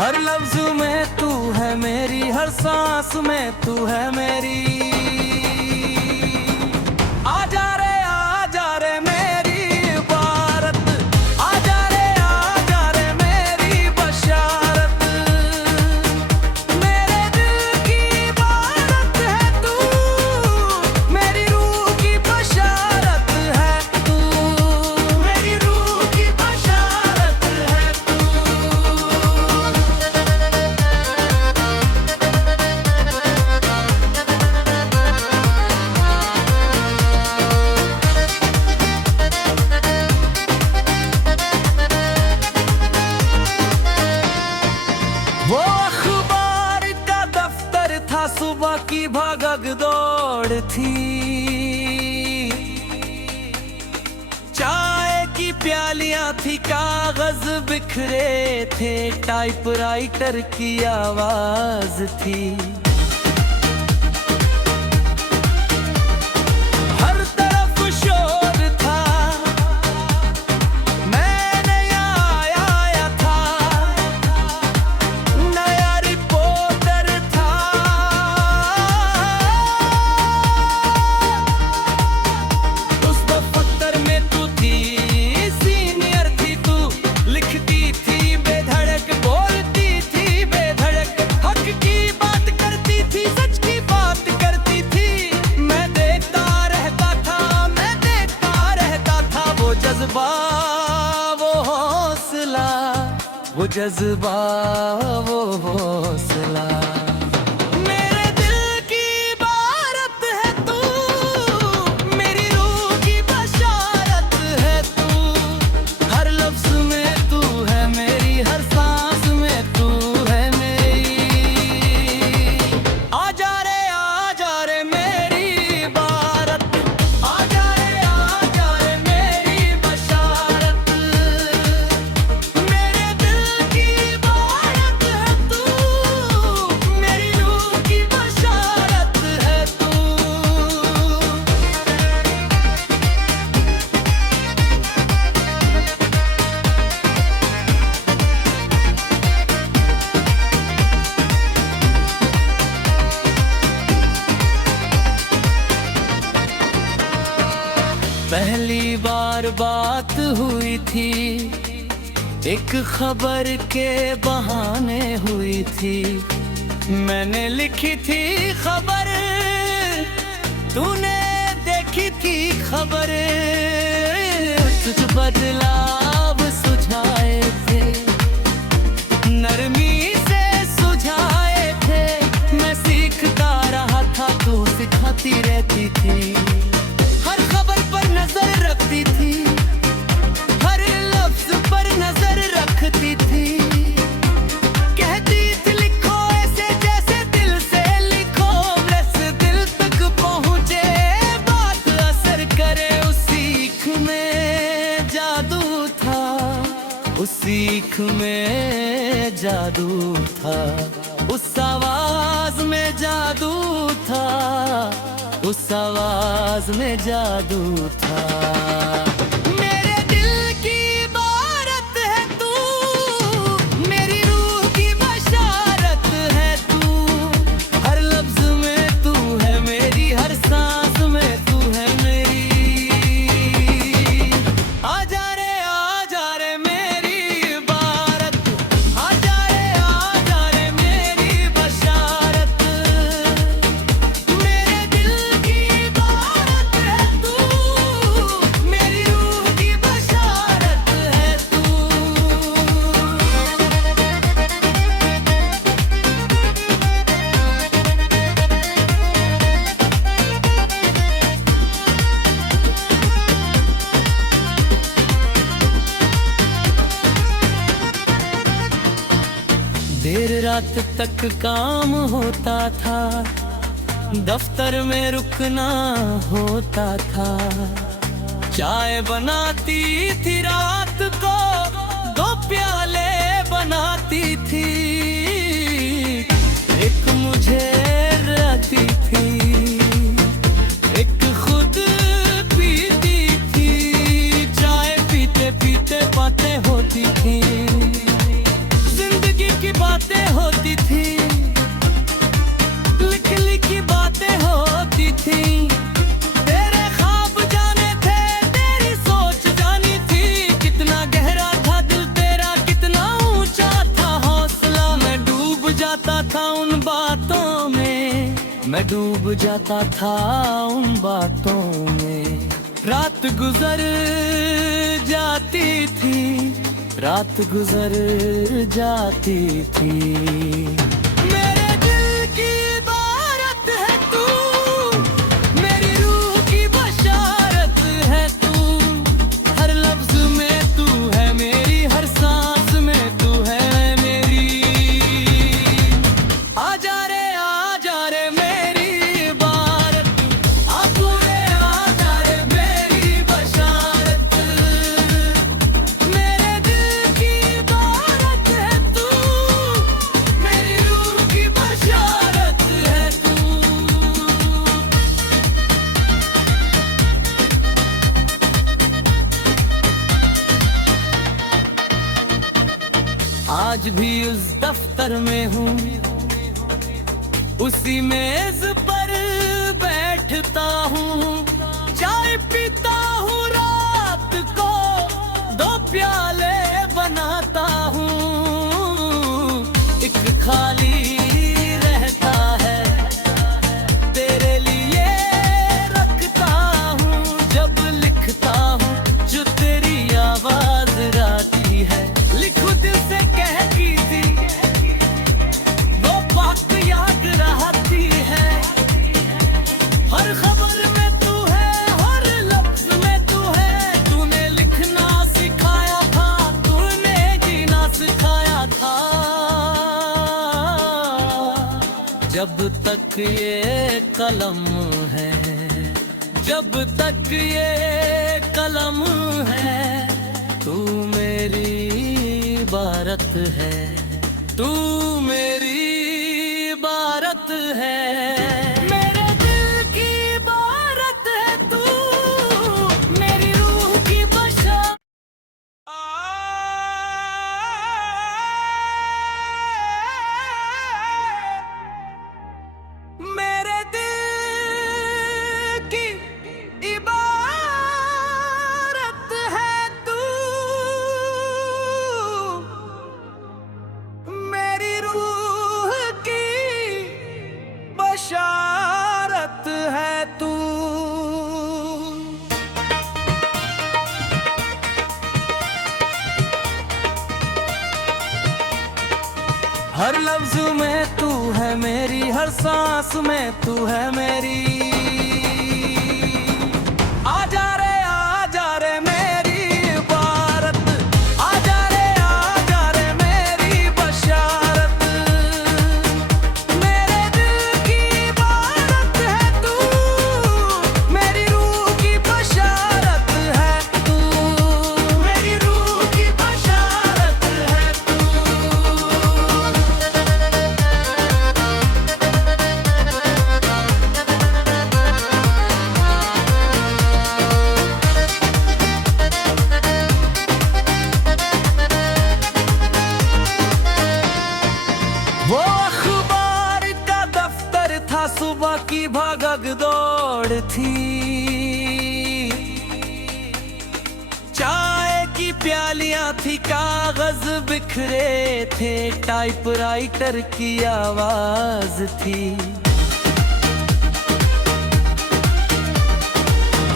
हर लफ्ज में तू है मेरी, हर सांस में तू है मेरी। आजा रे मेरी इबारत, आजा रे मेरी बशारत। मेरे दिल की इबारत है तू, मेरी रूह की बशारत है तू, मेरी रूह की बशारत है तू। वो अखबार का दफ्तर था, सुबह की भगग दौड़ थी। चाय की प्यालियां थी, कागज बिखरे थे, टाइपराइटर की आवाज थी। हर तरफ शोर था, मैं नया आया था, नया रिपोर्टर था। उस दफ्तर में तू थी, सीनियर थी तू, लिखती थी बेधड़क, बोलती थी बेधड़क, हक की बात करती थी, सच की बात करती थी। मैं देखता रहता था, मैं देखता रहता था। वो जज्बा, वो हौसला, वो जज्बा, वो हौसला। मेरे दिल की इबारत है तू, मेरी रूह की बशारत है तू। हर लफ्ज में तू है मेरी, हर सांस में तू है मेरी। आजा रे मेरी इबारत, आजा रे मेरी बशारत। मेरे दिल की इबारत है तू, मेरी रूह की बशारत है तू। पहली बार बात हुई थी, एक खबर के बहाने हुई थी। मैंने लिखी थी खबर, तूने देखी थी खबर। कुछ बदलाव सुझाए थे, नरमी से सुझाए थे। मैं सीखता रहा था, तू सिखाती रहती थी। हर खबर पर नजर रखती थी, हर लफ्ज पर नजर रखती थी। कहती थी लिखो ऐसे जैसे दिल से लिखो, बस दिल तक पहुंचे, बात असर करे। उस सीख में जादू था, उस सीख में जादू था, उस आवाज में जादू था, उस आवाज में जादू था। मेरे दिल की इबारत है तू, मेरी रूह की बशारत है तू। हर लफ्ज में तू है मेरी, हर सांस में तू है मेरी। आजा रे मेरी इबारत, आजा रे मेरी बशारत। मेरे दिल की इबारत है तू, मेरी रूह की बशारत है तू। देर रात तक काम होता था, दफ्तर में रुकना होता था। चाय बनाती थी रात को, 2 प्याले बनाती थी। एक मुझे राती थी, एक खुद पीती थी। चाय पीते पीते बातें होती थी, जिंदगी की बात मैं डूब जाता था उन बातों में। रात गुजर जाती थी, रात गुजर जाती थी। मेरे दिल की इबारत है तू, मेरी रूह की बशारत है तू। हर लफ्ज में तू है मेरी, हर सांस में तू है मेरी। आजा रे मेरी इबारत, आ पूरे आजा रे मेरी बशारत। मेरे दिल की इबारत है तू, मेरी रूह की बशारत है तू। आज भी उस दफ्तर में हूँ, उसी मेज पर बैठता हूँ। चाय पीता हूँ रात को, 2 प्याले बनाता हूँ। एक खाली रहता है, तेरे लिए रखता हूँ। जब लिखता हूँ जो तेरी आवाज आती है, लिखूं दिल से कहती थी, वो बात याद रहती है। हर खबर में तू है, हर लफ्ज में तू है। तूने लिखना सिखाया था, तूने जीना सिखाया था। जब तक ये कलम है, जब तक ये कलम है, तू मेरी इबारत है, तू मेरी इबारत है। मेरे दिल की इबारत है तू, मेरी रूह की बशारत। मेरे दिल की इबारत है तू, मेरी रूह की बशारत है तू। हर लफ्ज में तू है मेरी, हर सांस में तू है मेरी। आजा रे मेरी इबारत, आजा रे मेरी बशारत। मेरे दिल की इबारत है तू, मेरी रूह की बशारत है तू, मेरी रूह की बशारत है तू। वो अखबार का दफ्तर था, सुबह की भागक दौड़ थी। चाय की प्यालियां थी, कागज बिखरे थे, टाइपराइटर की आवाज थी।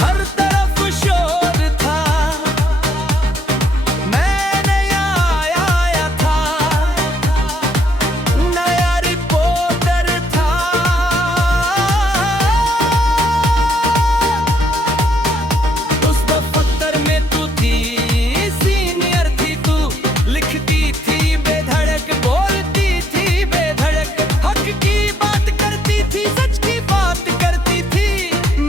हर तरफ शोर था, मैं नया आया था, नया रिपोर्टर था। उस दफ्तर में तू थी, सीनियर थी तू, लिखती थी बेधड़क, बोलती थी बेधड़क। हक की बात करती थी, सच की बात करती थी।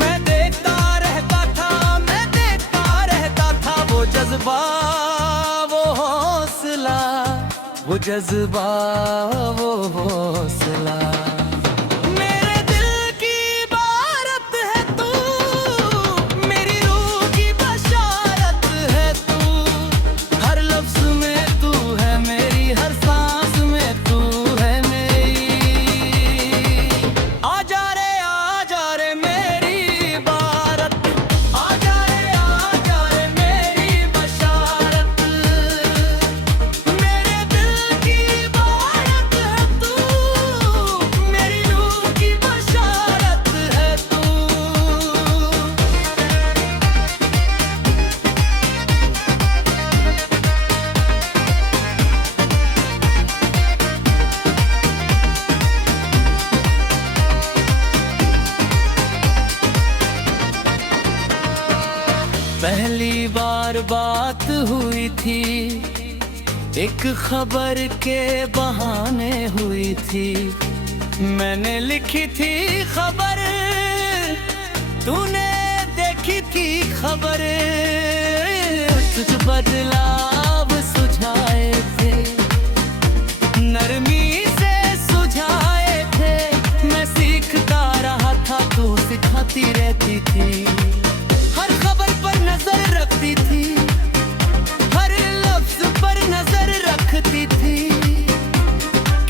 मैं देखता रहता था, मैं देखता रहता था। वो जज्बा, वो हौसला, वो जज्बा, वो हौसला। मेरे दिल की इबारत है तू, मेरी रूह की बशारत है तू। हर लफ्ज में तू है मेरी, हर सांस में तू है मेरी। आजा रे मेरी इबारत, आजा रे मेरी बशारत। मेरे दिल की इबारत है तू, बार बात हुई थी, एक खबर के बहाने हुई थी। मैंने लिखी थी खबर, तूने देखी थी खबर। कुछ बदलाव सुझाए थे, नरमी से सुझाए थे। मैं सीखता रहा था, तू सिखाती रहती थी। हर खबर पर नजर रखती थी, हर लफ्ज पर नजर रखती थी।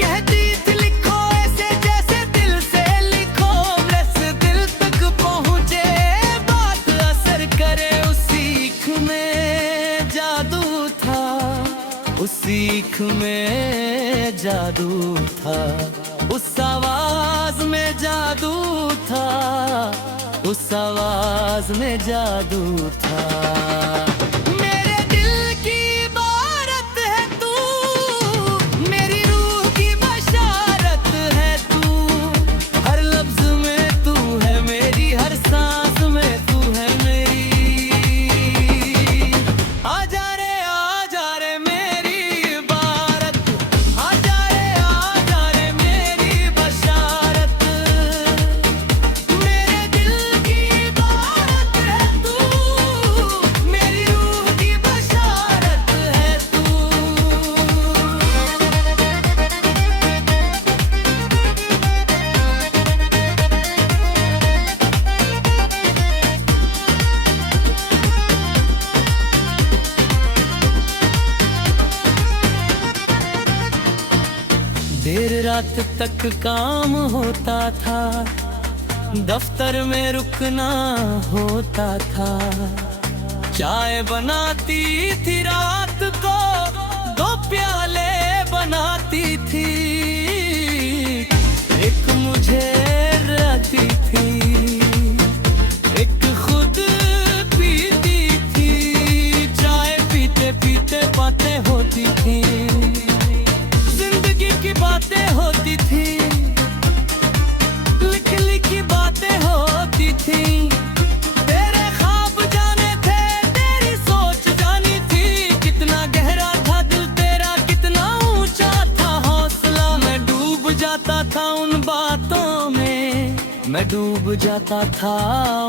कहती थी लिखो ऐसे जैसे दिल से लिखो, बस दिल तक पहुंचे, बात असर करे। उस सीख में जादू था, उस सीख में जादू था, उस आवाज में जादू था, उस आवाज में जादू था। मेरे दिल की इबारत है तू, मेरी रूह की बशारत है तू। हर लफ्ज में तू है मेरी, हर सांस में तू है मेरी। आजा रे मेरी इबारत, आजा रे मेरी बशारत। मेरे दिल की इबारत है तू, मेरी रूह की बशारत है तू। देर रात तक काम होता था, दफ्तर में रुकना होता था। चाय बनाती थी रात को, 2 प्याले बनाती थी। एक मुझे रहती थी, एक खुद पीती थी। चाय पीते पीते बातें होती थी, जिंदगी की बातें होती थी, लिख लिखी बातें होती थी। तेरे ख्वाब जाने थे, तेरी सोच जानी थी। कितना गहरा था दिल तेरा, कितना ऊंचा था हौसला। मैं डूब जाता था उन बातों में, मैं डूब जाता था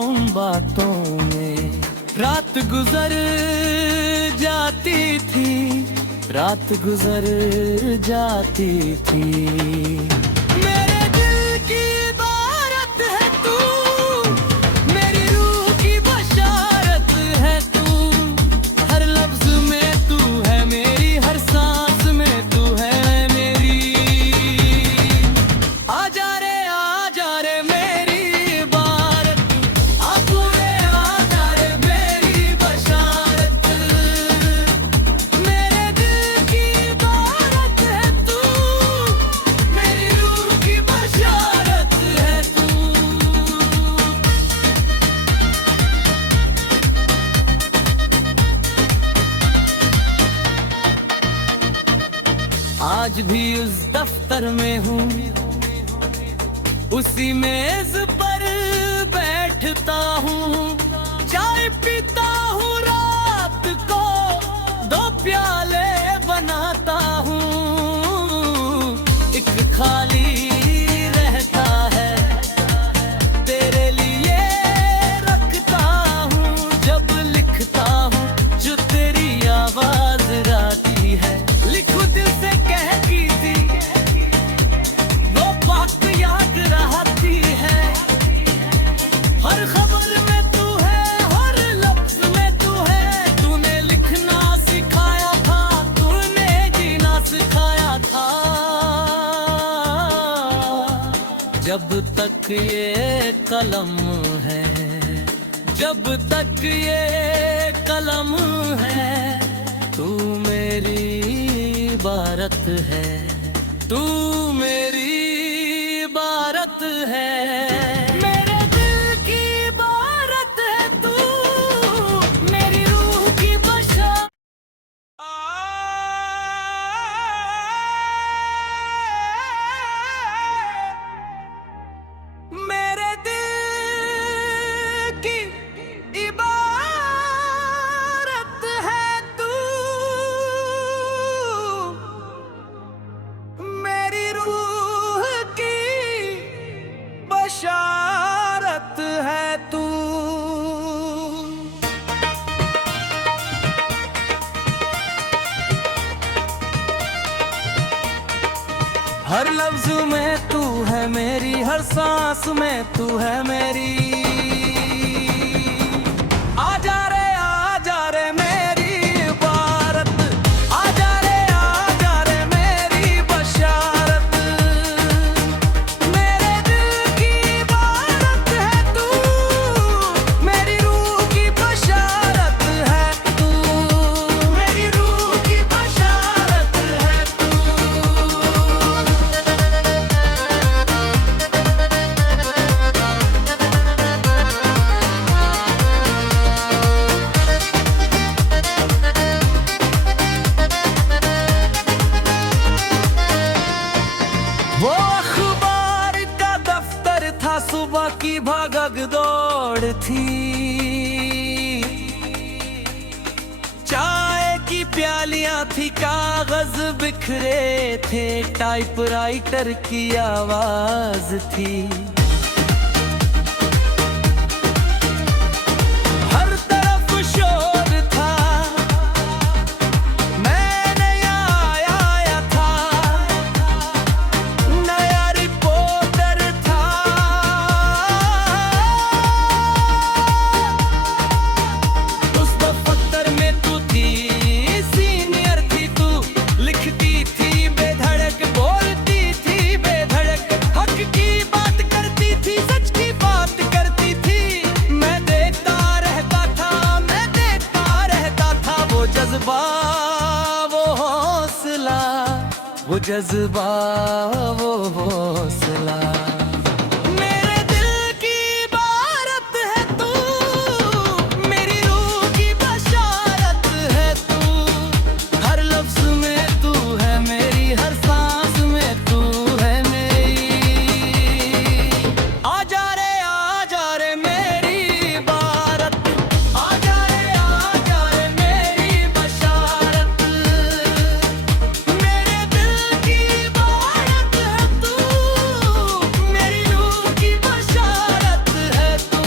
उन बातों में। रात गुजर जाती थी, रात गुजर जाती थी। मेरे दिल की इबारत है तू, मेरी रूह की बशारत है तू। हर लफ्ज में तू है मेरी, हर सांस में तू है मेरी। आजा रे मेरी इबारत, आजा रे मेरी बशारत। मेरे दिल की इबारत है तू, मेरी रूह की बशारत है तू। आज भी उस दफ्तर में हूँ, उसी मेज पर बैठता हूँ। चाय पीता हूँ रात को, 2 प्याले बनाता हूँ। एक खाली रहता है, तेरे लिए रखता हूँ। जब लिखता हूँ जो तेरी आवाज आती है, लिखूं दिल से कहती थी, वो बात याद रहती है। हर खबर में तू है, हर लफ्ज में तू है। तूने लिखना सिखाया था, तूने जीना सिखाया था। जब तक ये कलम है, जब तक ये कलम है, तू मेरी इबारत है, तू मेरी इबारत है। मेरे दिल की इबारत है तू, मेरी रूह की बशारत। मेरे दिल की इबारत हर लफ्ज में तू है मेरी, हर सांस में तू है मेरी। आजा रे मेरी इबारत, आजा रे मेरी बशारत। मेरे दिल की इबारत है तू, मेरी रूह की बशारत है तू, मेरी रूह की बशारत है तू। वो अखबार का दफ्तर था, सुबह की भागक दौड़ थी। चाय की प्यालियां थी, कागज बिखरे थे, टाइपराइटर की आवाज थी। हर तरफ शोर था, मैं नया आया था, नया रिपोर्टर था। उस दफ्तर में तू थी, सीनियर थी तू, लिखती थी बेधड़क, बोलती थी बेधड़क, हक की बात करती थी, सच की बात करती थी। मैं देखता रहता था, मैं देखता रहता था। वो जज्बा, वो हौसला, वो जज्बा, वो हौसला। मेरे दिल की इबारत है तू, मेरी रूह की बशारत है तू। हर लफ्ज में तू है मेरी, हर सांस में तू है मेरी। आजा रे मेरी इबारत, आजा रे मेरी बशारत। मेरे दिल की इबारत है तू, मेरी रूह की बशारत है तू।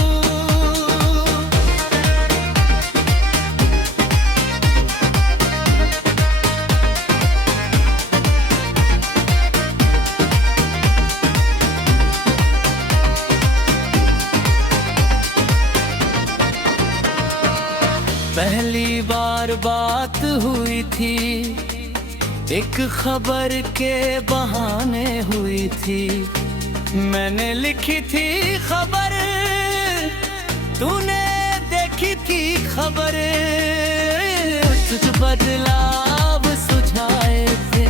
पहली बार बात हुई थी, एक खबर के बहाने हुई थी। मैंने लिखी थी खबर, तूने देखी थी खबर। कुछ बदलाव सुझाए थे,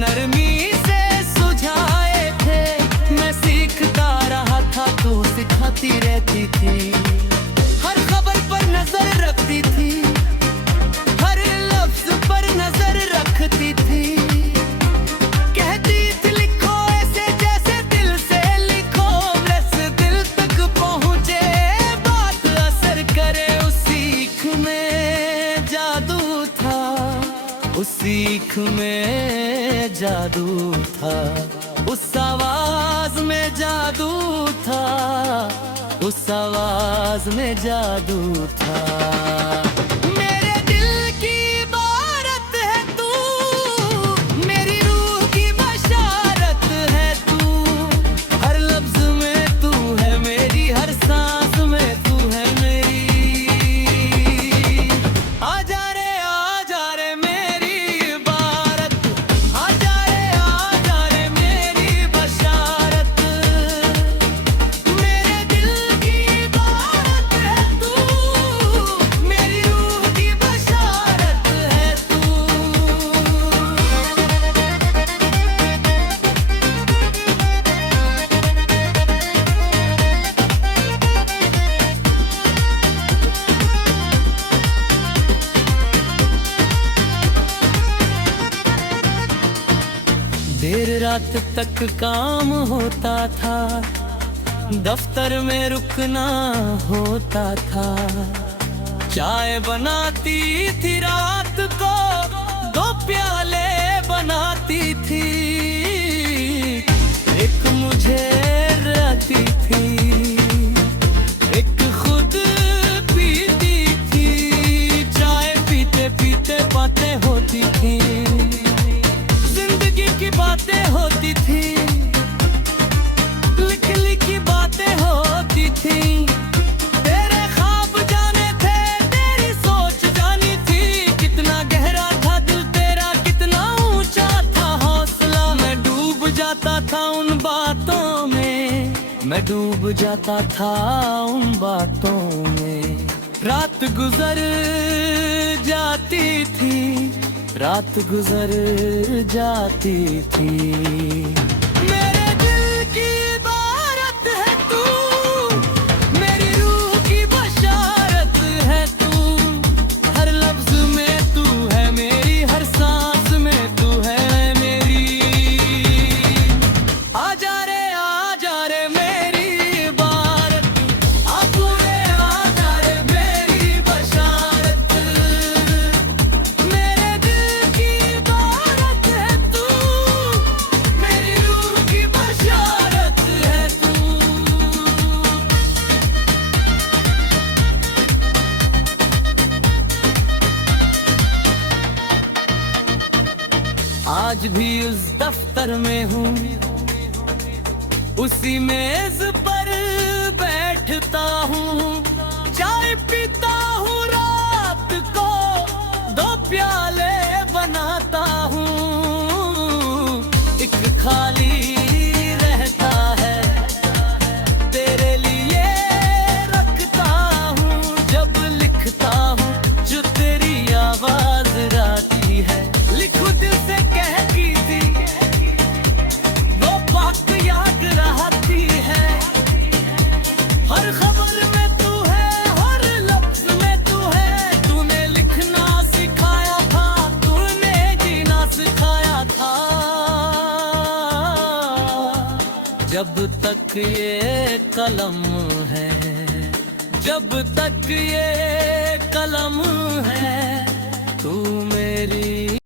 नरमी से सुझाए थे। मैं सीखता रहा था, तू सिखाती रहती थी। हर खबर पर नजर रखती थी, हर लफ्ज पर नजर रखती थी। कहती थी लिखो ऐसे जैसे दिल से लिखो, बस दिल तक पहुंचे, बात असर करे। उस सीख में जादू था, उस सीख में जादू था, उस आवाज में जादू था, उस आवाज में जादू था। मेरे दिल की इबारत है तू, मेरी रूह की बशारत है तू। हर लफ्ज में तू है मेरी, हर सांस में तू है मेरी। आजा रे मेरी इबारत, आजा रे मेरी बशारत। मेरे दिल की इबारत है तू, मेरी रूह की बशारत है तू। देर रात तक काम होता था, दफ्तर में रुकना होता था। चाय बनाती थी रात को, 2 प्याले बनाती थी। एक मुझे रहती थी, एक खुद पीती थी। चाय पीते पीते बातें होती थी, जिंदगी की बात मैं डूब जाता था उन बातों में। रात गुजर जाती थी, रात गुजर जाती थी। मेरे दिल की इबारत है तू, मेरी रूह की बशारत है तू। हर लफ्ज में तू है मेरी, हर सांस में तू है मेरी। आजा रे मेरी इबारत, आ पूरे आजा रे मेरी बशारत। मेरे दिल की इबारत है तू, मेरी रूह की बशारत है तू। आज भी उस दफ्तर में हूँ, उसी मेज पर बैठता हूँ। चाय पीता हूँ रात को, 2 प्याले बनाता हूँ। एक खाली रहता है, तेरे लिए रखता हूँ। जब लिखता हूँ जो तेरी आवाज आती है, लिखूं दिल से कहती थी, वो बात याद रहती है। हर खबर में तू है, हर लफ्ज में तू है। तूने लिखना सिखाया था, तूने जीना सिखाया था। जब तक ये कलम है, जब तक ये कलम है, तू मेरी